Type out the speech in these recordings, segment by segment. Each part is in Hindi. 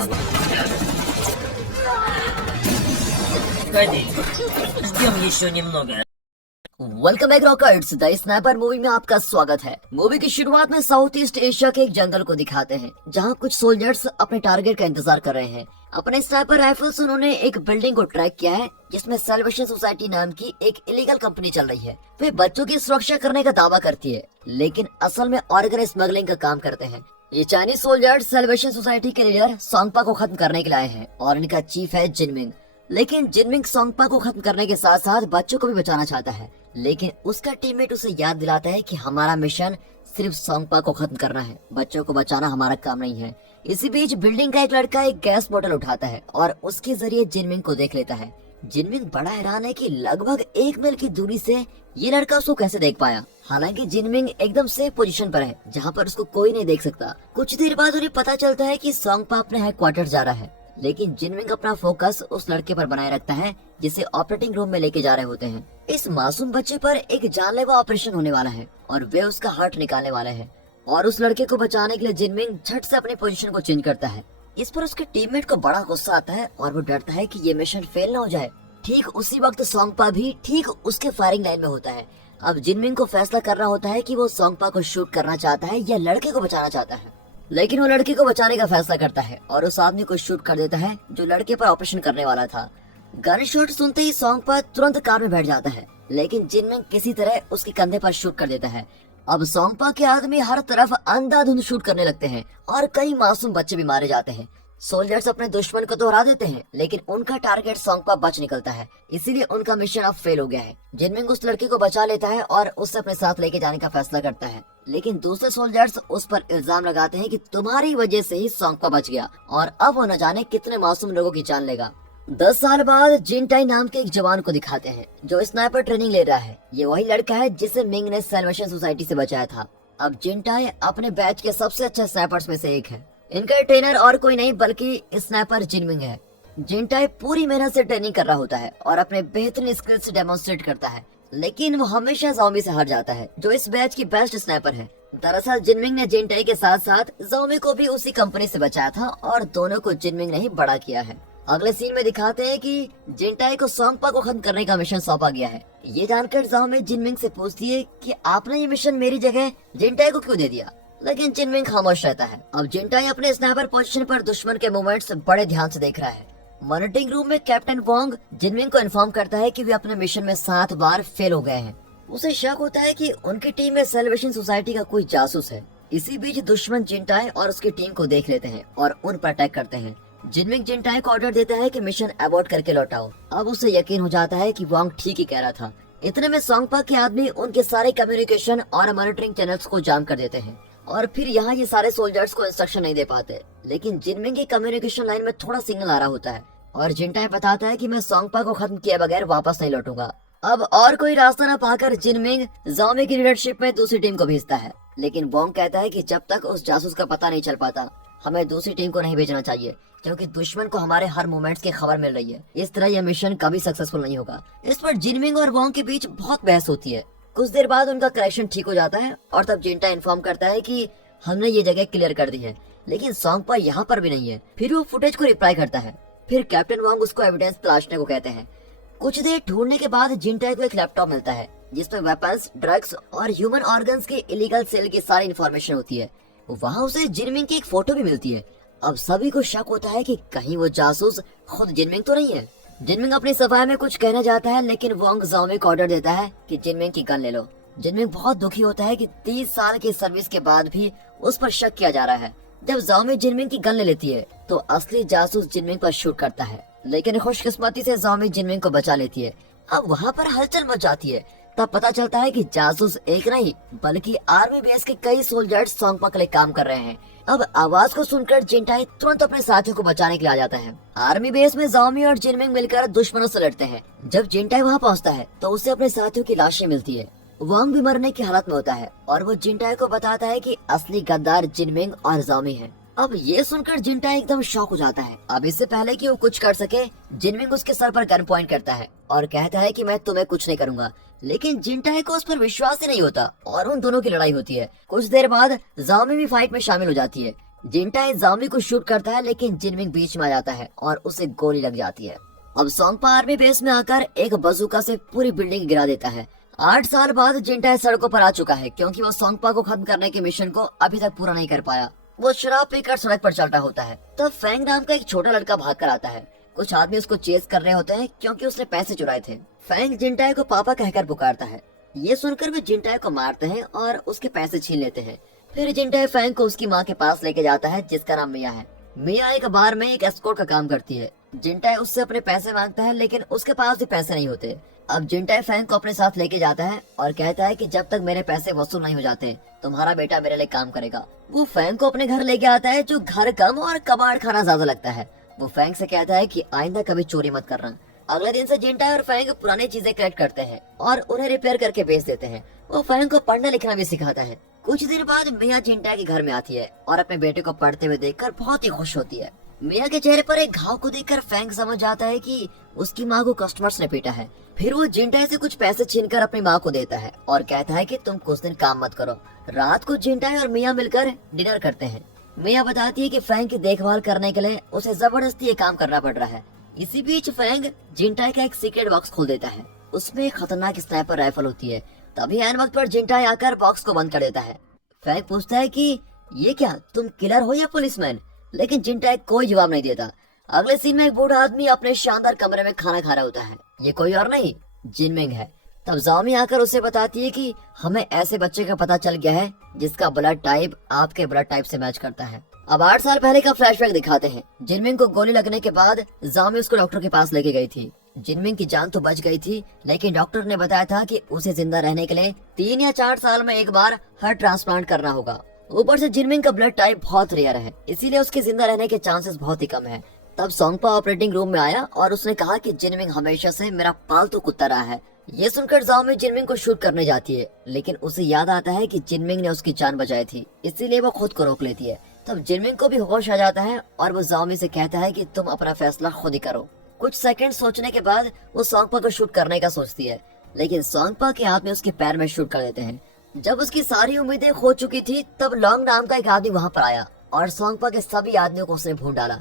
क्या हुआ? Кстати, ждем еще немного. Welcome back rockers. The sniper movie में आपका स्वागत है। मूवी की शुरुआत में साउथ ईस्ट एशिया के एक जंगल को दिखाते हैं, जहां कुछ सोल्जर्स अपने टारगेट का इंतजार कर रहे हैं। अपने स्नाइपर राइफल से उन्होंने एक बिल्डिंग को ट्रैक किया है, जिसमें सेलिब्रेशन सोसाइटी नाम की एक इलीगल कंपनी चल रही है। वे बच्चों की सुरक्षा करने का दावा करती है, लेकिन असल में ऑर्गन स्मगलिंग का काम करते हैं। ये चाइनीज सोल्जर्स सेलिब्रेशन सोसाइटी के लीडर सोंगपा को खत्म करने के लिए आए हैं, और इनका चीफ है जिनमिंग। लेकिन जिनमिंग सोंगपा को खत्म करने के साथ साथ बच्चों को भी बचाना चाहता है, लेकिन उसका टीममेट उसे याद दिलाता है कि हमारा मिशन सिर्फ सोंगपा को खत्म करना है, बच्चों को बचाना हमारा काम नहीं है। इसी बीच बिल्डिंग का एक लड़का एक गैस बोतल उठाता है और उसके जरिए जिनमिंग को देख लेता है। जिनमिंग बड़ा हैरान है कि लगभग 1 मील की दूरी से ये लड़का उसको कैसे देख पाया। हालांकि जिनमिंग एकदम सेफ पोजीशन पर है, जहाँ पर उसको कोई नहीं देख सकता। कुछ देर बाद उन्हें पता चलता है कि सोंगपा अपने हेडक्वार्टर जा रहा है, लेकिन जिनमिंग अपना फोकस उस लड़के पर बनाए रखता है जिसे ऑपरेटिंग रूम में लेके जा रहे होते हैं। इस मासूम बच्चे पर एक जानलेवा ऑपरेशन होने वाला है और वे उसका हार्ट निकालने वाले हैं, और उस लड़के को बचाने के लिए जिनमिंग झट से अपनी पोजीशन को चेंज करता है। इस पर उसके टीममेट को बड़ा गुस्सा आता है और वो डरता है कि ये मिशन फेल न हो जाए। ठीक उसी वक्त सोंगपा भी ठीक उसके फायरिंग लाइन में होता है। अब जिनमिंग को फैसला करना होता है कि वो सोंगपा को शूट करना चाहता है या लड़के को बचाना चाहता है। लेकिन वो लड़के को बचाने का फैसला करता है और उस आदमी को शूट कर देता है जो लड़के पर ऑपरेशन करने वाला था। गन शॉट सुनते ही सोंगपा तुरंत कार में बैठ जाता है, लेकिन जिनमिंग किसी तरह उसके कंधे पर शूट कर देता है। अब सोंगपा के आदमी हर तरफ अंधाधुंध शूट करने लगते हैं और कई मासूम बच्चे भी मारे जाते हैं। सोल्जर्स अपने दुश्मन को तो हरा देते हैं, लेकिन उनका टारगेट सोंगपा बच निकलता है, इसीलिए उनका मिशन अब फेल हो गया है। जिनमिंग उस लड़के को बचा लेता है और उसे अपने साथ लेके जाने का फैसला करता है, लेकिन दूसरे सोल्जर्स उस पर इल्जाम लगाते हैं कि तुम्हारी वजह से ही सोंगपा बच गया और अब वो न जाने कितने मासूम लोगों की जान लेगा। 10 साल बाद जिनटाई नाम के एक जवान को दिखाते हैं जो स्नाइपर ट्रेनिंग ले रहा है। ये वही लड़का है जिसे मिंग ने सेलिब्रेशन सोसाइटी से बचाया था। अब जिनटाई अपने बैच के सबसे अच्छे स्नाइपर्स में से एक है। इनका ट्रेनर और कोई नहीं बल्कि स्नाइपर जिनमिंग है। जिनटाई पूरी मेहनत से ट्रेनिंग कर रहा होता है और अपने बेहतरीन स्किल्स डेमोन्स्ट्रेट करता है, लेकिन वो हमेशा ज़ॉम्बी से हार जाता है, जो इस बैच की बेस्ट स्नाइपर है। दरअसल जिनमिंग ने जिनटाई के साथ साथ ज़ॉम्बी को भी उसी कंपनी से बचाया था और दोनों को जिनमिंग ने ही बड़ा किया है। अगले सीन में दिखाते हैं कि जिनटाई को सोंगपा को खत्म करने का मिशन सौंपा गया है। ये जानकर ज़ॉम्बी जिनमिंग से पूछती है कि आपने ये मिशन मेरी जगह जिनटाई को क्यों दे दिया, लेकिन जिनमिंग खामोश रहता है। अब जिनटाई अपने स्नाइपर पोजीशन पर दुश्मन के मूवमेंट्स बड़े ध्यान से देख रहा है। मॉनिटरिंग रूम में कैप्टन वोंग जिनमिंग को इन्फॉर्म करता है कि वे अपने मिशन में 7 बार फेल हो गए हैं। उसे शक होता है कि उनकी टीम में सेलिब्रेशन सोसाइटी का कोई जासूस है। इसी बीच दुश्मन जिनटाई और उसकी टीम को देख लेते हैं और उन पर अटैक करते हैं। जिनमिंग जिनटाई को ऑर्डर देता है कि मिशन अबॉर्ट करके लौटाओ। अब उसे यकीन हो जाता है कि वोंग ठीक ही कह रहा था। इतने में सोंगपा के आदमी उनके सारे कम्युनिकेशन और मॉनिटरिंग चैनल्स को जाम कर देते हैं, और फिर यहाँ ये सारे सोल्जर्स को इंस्ट्रक्शन नहीं दे पाते। लेकिन जिनमिंग की कम्युनिकेशन लाइन में थोड़ा सिग्नल आ रहा होता है और जिनटाई बताता है कि मैं सोंगपा को खत्म किए बगैर वापस नहीं लौटूंगा। अब और कोई रास्ता न पाकर जिनमिंग ज़ॉम्बी की लीडरशिप में दूसरी टीम को भेजता है, लेकिन वोंग कहता है कि जब तक उस जासूस का पता नहीं चल पाता हमें दूसरी टीम को नहीं भेजना चाहिए, क्योंकि दुश्मन को हमारे हर मूवमेंट्स की खबर मिल रही है। इस तरह यह मिशन कभी सक्सेसफुल नहीं होगा। इस पर जिनमिंग और वोंग के बीच बहुत बहस होती है। कुछ देर बाद उनका कनेक्शन ठीक हो जाता है और तब जिनटाई इन्फॉर्म करता है कि हमने ये जगह क्लियर कर दी है, लेकिन सोंगपा यहाँ पर भी नहीं है। फिर वो फुटेज को रिप्लाई करता है। फिर कैप्टन वोंग उसको एविडेंस तलाशने को कहते हैं। कुछ देर ढूंढने के बाद जिनटाई को एक लैपटॉप मिलता है जिसमें वेपन्स, ड्रग्स और ह्यूमन ऑर्गन्स के इलीगल सेल की सारी इन्फॉर्मेशन होती है। वहाँ उसे जिनमिंग की एक फोटो भी मिलती है। अब सभी को शक होता है कि कहीं वो जासूस खुद जिनमिंग तो नहीं है। जिनमिंग अपनी सफाई में कुछ कहना चाहता है, लेकिन वोंग ज़ॉम्बी को ऑर्डर देता है कि जिनमिंग की गन ले लो। जिनमिंग बहुत दुखी होता है कि 30 साल की सर्विस के बाद भी उस पर शक किया जा रहा है। जब ज़ॉम्बी जिनमिंग की गन ले लेती है तो असली जासूस जिनमिंग पर शूट करता है, लेकिन खुशकिस्मती से ज़ॉम्बी जिनमिंग को बचा लेती है। अब वहाँ पर हलचल मच जाती है। तब पता चलता है कि जासूस एक नहीं बल्कि आर्मी बेस के कई सोल्जर्स सोंगपा के लिए काम कर रहे हैं। अब आवाज को सुनकर जिनटाई तुरंत अपने साथियों को बचाने के लिए आ जाता है। आर्मी बेस में ज़ॉम्बी और जिनमिंग मिलकर दुश्मनों से लड़ते हैं। जब जिनटाई वहाँ पहुँचता है तो उसे अपने साथियों की लाशें मिलती है। वोंग भी मरने की हालत में होता है और वो जिनटाई को बताता है कि असली गद्दार जिनमिंग और ज़ॉम्बी है। अब ये सुनकर जिनटाई एकदम शॉक हो जाता है। अब इससे पहले कि वो कुछ कर सके, जिनमिंग उसके सर पर गन पॉइंट करता है और कहता है कि मैं तुम्हें कुछ नहीं करूंगा। लेकिन जिनटाई को उस पर विश्वास ही नहीं होता और उन दोनों की लड़ाई होती है। कुछ देर बाद ज़ॉम्बी भी फाइट में शामिल हो जाती है। जिनटाई जामी को शूट करता है, लेकिन जिनमिंग बीच में आ जाता है और उसे गोली लग जाती है। अब सोंगपा आर्मी बेस में आकर एक बजूका से पूरी बिल्डिंग गिरा देता है। 8 साल बाद जिनटाई सड़कों पर आ चुका है, क्योंकि वो सोंगपा को खत्म करने के मिशन को अभी तक पूरा नहीं कर पाया। वो शराब पीकर सड़क पर चल रहा होता है, तब फैंग नाम का एक छोटा लड़का भाग कर आता है। कुछ आदमी उसको चेस कर रहे होते हैं, क्योंकि उसने पैसे चुराए थे। फैंग जिनटाई को पापा कहकर पुकारता है। ये सुनकर वे जिनटाई को मारते हैं और उसके पैसे छीन लेते हैं। फिर जिनटाई फैंग को उसकी माँ के पास लेके जाता है, जिसका नाम मिया है। मिया एक बार में एक एस्कॉर्ट का काम करती है। जिनटाई उससे अपने पैसे मांगता है, लेकिन उसके पास भी पैसे नहीं होते। अब जिनटाई फैंग को अपने साथ लेके जाता है और कहता है कि जब तक मेरे पैसे वसूल नहीं हो जाते, तुम्हारा बेटा मेरे लिए काम करेगा। वो फैंग को अपने घर लेके आता है, जो घर कम और कबाड़ खाना ज्यादा लगता है। वो फैंग से कहता है कि आइंदा कभी चोरी मत करना। अगले दिन से जिनटाई और फैंग पुरानी चीजें कलेक्ट करते हैं और उन्हें रिपेयर करके बेच देते हैं। वो फैंग को पढ़ना लिखना भी सिखाता है। कुछ दिन बाद मिया जिनटाई के घर में आती है और अपने बेटे को पढ़ते हुए देखकर बहुत ही खुश होती है। मिया के चेहरे पर एक घाव को देखकर फैंग समझ जाता है कि उसकी माँ को कस्टमर्स ने पीटा है। फिर वो जिनटाई से कुछ पैसे छीनकर अपनी माँ को देता है और कहता है कि तुम कुछ दिन काम मत करो। रात को जिनटाई और मिया मिलकर डिनर करते हैं। मिया बताती है कि फैंग की देखभाल करने के लिए उसे जबरदस्ती ये काम करना पड़ रहा है। इसी बीच फैंग जिनटाई का एक सीक्रेट बॉक्स खोल देता है। उसमें एक खतरनाक स्नाइपर राइफल होती है। तभी ऐन वक्त पर जिनटाई आकर बॉक्स को बंद कर देता है। फैंग पूछता है कि ये क्या, तुम किलर हो या पुलिसमैन? लेकिन जिनटाई कोई जवाब नहीं देता। अगले सीन में एक बूढ़ा आदमी अपने शानदार कमरे में खाना खा रहा होता है। ये कोई और नहीं, जिनमिंग है। तब जामी आकर उसे बताती है कि हमें ऐसे बच्चे का पता चल गया है जिसका ब्लड टाइप आपके ब्लड टाइप से मैच करता है। अब 8 साल पहले का फ्लैशबैक दिखाते हैं। जिनमिंग को गोली लगने के बाद जामी उसको डॉक्टर के पास लेके गई थी। जिनमिंग की जान तो बच गई थी, लेकिन डॉक्टर ने बताया था कि उसे जिंदा रहने के लिए 3 या 4 साल में एक बार हार्ट ट्रांसप्लांट करना होगा। ऊपर से जिनमिंग का ब्लड टाइप बहुत रेयर है, इसीलिए उसके जिंदा रहने के चांसेस बहुत ही कम है। तब सोंगपा ऑपरेटिंग रूम में आया और उसने कहा कि जिनमिंग हमेशा से मेरा पालतू कुत्ता रहा है। ये सुनकर जाओमी जिनमिंग को शूट करने जाती है, लेकिन उसे याद आता है कि जिनमिंग ने उसकी जान बचाई थी, इसीलिए वो खुद को रोक लेती है। तब जिनमिंग को भी होश आ जाता है और वो जाओमी से कहता है कि तुम अपना फैसला खुद ही करो। कुछ सेकंड सोचने के बाद वो सोंगपा को शूट करने का सोचती है, लेकिन सोंगपा के हाथ में उसके पैर में शूट कर देते हैं। जब उसकी सारी उम्मीदें खो चुकी थी, तब लॉन्ग नाम का एक आदमी वहाँ पर आया और सोंगपा के सभी आदमियों को उसने भून डाला।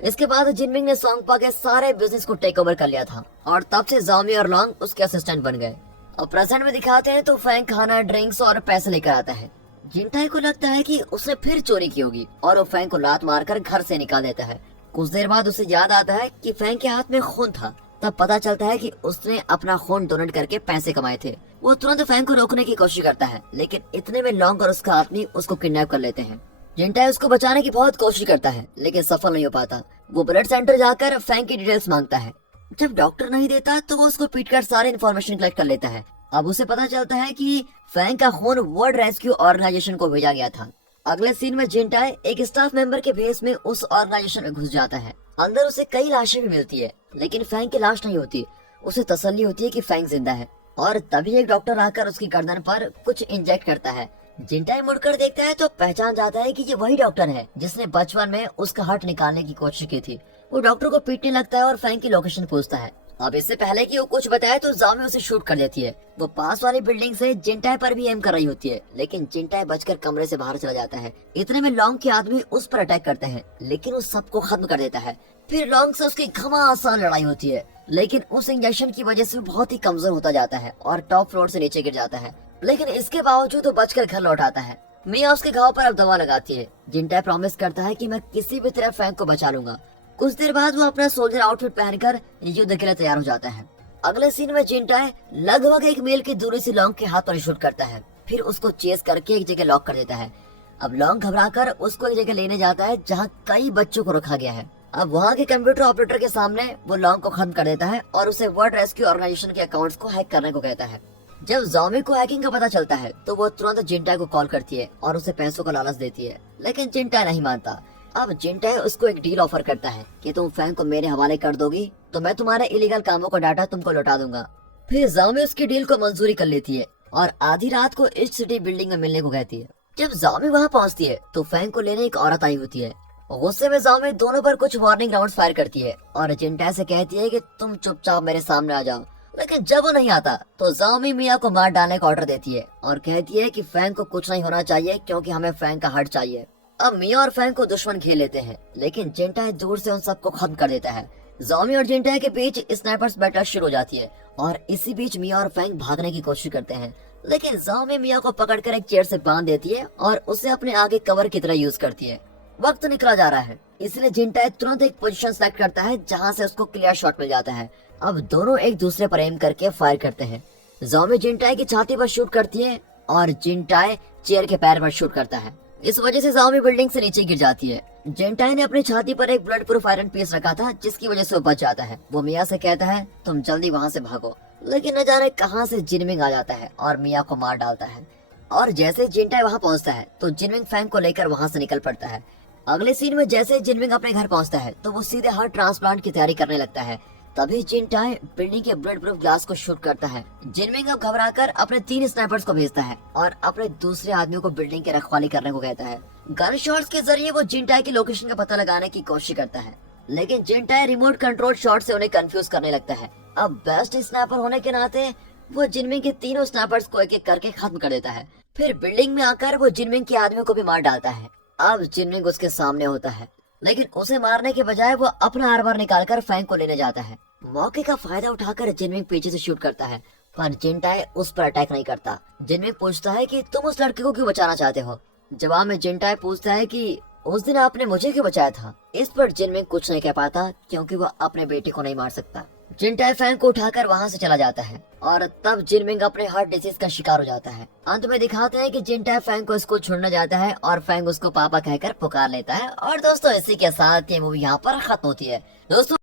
इसके बाद जिनमिंग ने सोंगपा के सारे बिजनेस को टेक ओवर कर लिया था और तब से जामी और लॉन्ग उसके असिस्टेंट बन गए। और प्रेजेंट में दिखाते हैं तो फैंग खाना, ड्रिंक्स और पैसे लेकर आता है। जिनटाई को लगता है कि उसने फिर चोरी की होगी और वो फैंग को लात मारकर घर से निकाल देता है। कुछ देर बाद उसे याद आता है कि फैंग के हाथ में खून था। तब पता चलता है कि उसने अपना खून डोनेट करके पैसे कमाए थे। वो तुरंत फैंग को रोकने की कोशिश करता है, लेकिन इतने में लॉन्ग और उसका आदमी उसको किडनैप कर लेते हैं। जिनटाई उसको बचाने की बहुत कोशिश करता है, लेकिन सफल नहीं हो पाता। वो ब्लड सेंटर जाकर फैंग की डिटेल्स मांगता है। जब डॉक्टर नहीं देता तो वो उसको पीटकर सारी इन्फॉर्मेशन कलेक्ट कर लेता है। अब उसे पता चलता है कि फैंग का खून वर्ल्ड रेस्क्यू ऑर्गेनाइजेशन को भेजा गया था। अगले सीन में जिनटाई एक स्टाफ मेंबर के भेस में उस ऑर्गेनाइजेशन में घुस जाता है। अंदर उसे कई लाशें भी मिलती है, लेकिन फैंग की लाश नहीं होती। उसे तसल्ली होती है कि फैंग जिंदा है और तभी एक डॉक्टर आकर उसकी गर्दन पर कुछ इंजेक्ट करता है। जिनटाई मुड़कर देखता है तो पहचान जाता है कि ये वही डॉक्टर है जिसने बचपन में उसका हार्ट निकालने की कोशिश की थी। वो डॉक्टर को पीटने लगता है और फैंग की लोकेशन पूछता है। अब इससे पहले कि वो कुछ बताए तो जामी उसे शूट कर देती है। वो पास वाली बिल्डिंग से जिनटाई पर भी एम कर रही होती है, लेकिन जिनटाई बचकर कमरे से बाहर चला जाता है। इतने में लॉन्ग के आदमी उस पर अटैक करते हैं, लेकिन वो सबको खत्म कर देता है। फिर लॉन्ग से उसकी घमासान लड़ाई होती है, लेकिन उस इंजेक्शन की वजह से वो बहुत ही कमजोर होता जाता है और टॉप फ्लोर से नीचे गिर जाता है। लेकिन इसके बावजूद वो बचकर घर लौट आता है। मिया उसके घाव पर अब दवा लगाती है। जिनटाई प्रॉमिस करता है कि मैं किसी भी तरह फैंग को बचा लूंगा। कुछ देर बाद वो अपना सोल्जर आउटफिट पहनकर युद्ध के लिए तैयार हो जाता है। अगले सीन में जिनटाई लगभग 1 मील की दूरी से लॉन्ग के हाथ पर शूट करता है, फिर उसको चेस करके एक जगह लॉक कर देता है। अब लॉन्ग घबराकर उसको एक जगह लेने जाता है जहाँ कई बच्चों को रखा गया है। अब वहाँ के कंप्यूटर ऑपरेटर के सामने वो लॉन्ग को खत्म कर देता है और उसे वर्ल्ड रेस्क्यू ऑर्गेनाइजेशन के अकाउंट्स को हैक करने को कहता है। जब जामी को हैकिंग का पता चलता है तो वो तुरंत जिनटाई को कॉल करती है और उसे पैसों का लालच देती है, लेकिन जिनटाई नहीं मानता। अब जिनटाई उसको एक डील ऑफर करता है कि तुम फैंग को मेरे हवाले कर दोगी तो मैं तुम्हारे इलीगल कामों का डाटा तुमको लौटा दूंगा। फिर जामी उसकी डील को मंजूरी कर लेती है और आधी रात को ईस्ट सिटी बिल्डिंग में मिलने को कहती है। जब जामी वहाँ पहुँचती है तो फैंग को लेने एक औरत आई होती है। गुस्से में जामी दोनों पर कुछ वार्निंग राउंड्स फायर करती है और जिनटाई से कहती है कि तुम चुपचाप मेरे सामने आ जाओ। लेकिन जब वो नहीं आता तो जामी मिया को मार डालने का ऑर्डर देती है और कहती है कि फैंग को कुछ नहीं होना चाहिए क्योंकि हमें फैंग का हार्ट चाहिए। अब मिया और फैंग को दुश्मन घेर लेते हैं, लेकिन जिनटाई दूर से उन सबको खत्म कर देता है। ज़ॉम्बी और जिनटाई के बीच स्नाइपर्स बैटल शुरू हो जाती है और इसी बीच मिया और फैंग भागने की कोशिश करते हैं, लेकिन ज़ॉम्बी मिया को पकड़कर एक चेयर से बांध देती है और उसे अपने आगे कवर की तरह यूज करती है। वक्त निकला जा रहा है, इसलिए जिनटाई तुरंत एक पोजीशन सेलेक्ट करता है जहां से उसको क्लियर शॉट मिल जाता है। अब दोनों एक दूसरे पर एम करके फायर करते हैं। ज़ॉम्बी जिनटाई की छाती पर शूट करती है और जिनटाई चेयर के पैर पर शूट करता है। इस वजह से ज़ॉम्बी बिल्डिंग से नीचे गिर जाती है। जिनटाई ने अपनी छाती पर एक ब्लड प्रूफ आयरन पीस रखा था, जिसकी वजह से वो बच जाता है। वो मिया से कहता है तुम जल्दी वहाँ से भागो, लेकिन न जाने कहां से जिनमिंग आ जाता है और मिया को मार डालता है। और जैसे जिनटाई वहां पहुंचता है तो जिनमिंग फैंग को लेकर वहां से निकल पड़ता है। अगले सीन में जैसे जिनमिंग अपने घर पहुंचता है तो वो सीधे हार्ट ट्रांसप्लांट की तैयारी करने लगता है। तभी जिनटाई बिल्डिंग के ब्लड प्रूफ ग्लास को शूट करता है। जिनमिंग अब घबराकर अपने 3 स्नाइपर्स को भेजता है और अपने दूसरे आदमी को बिल्डिंग की रखवाली करने को कहता है। गन शॉट्स के जरिए वो जिनटाई की लोकेशन का पता लगाने की कोशिश करता है, लेकिन जिनटाई रिमोट कंट्रोल शॉट से उन्हें कंफ्यूज करने लगता है। अब बेस्ट स्नाइपर होने के नाते वो जिनमिंग के तीनों स्नाइपर्स को एक एक करके खत्म कर देता है। फिर बिल्डिंग में आकर वो जिनमिंग के आदमी को भी मार डालता है। अब जिनमिंग उसके सामने होता है, लेकिन उसे मारने के बजाय वो अपना आर्मर निकालकर फैंग को लेने जाता है। मौके का फायदा उठाकर जिनमिंग पीछे से शूट करता है, पर जिनटाई उस पर अटैक नहीं करता। जिनमिंग पूछता है कि तुम उस लड़के को क्यों बचाना चाहते हो। जवाब में जिनटाई पूछता है कि उस दिन आपने मुझे क्यों बचाया था। इस पर जिनमिंग कुछ नहीं कह पाता, क्योंकि वो अपने बेटे को नहीं मार सकता। जिनटाई फैंग को उठाकर वहां से चला जाता है और तब जिनमिंग अपने हार्ट डिसीज का शिकार हो जाता है। अंत में दिखाते हैं कि जिनटाई फैंग को स्कूल छोड़ने जाता है और फैंग उसको पापा कहकर पुकार लेता है। और दोस्तों इसी के साथ ये मूवी यहाँ पर खत्म होती है। दोस्तों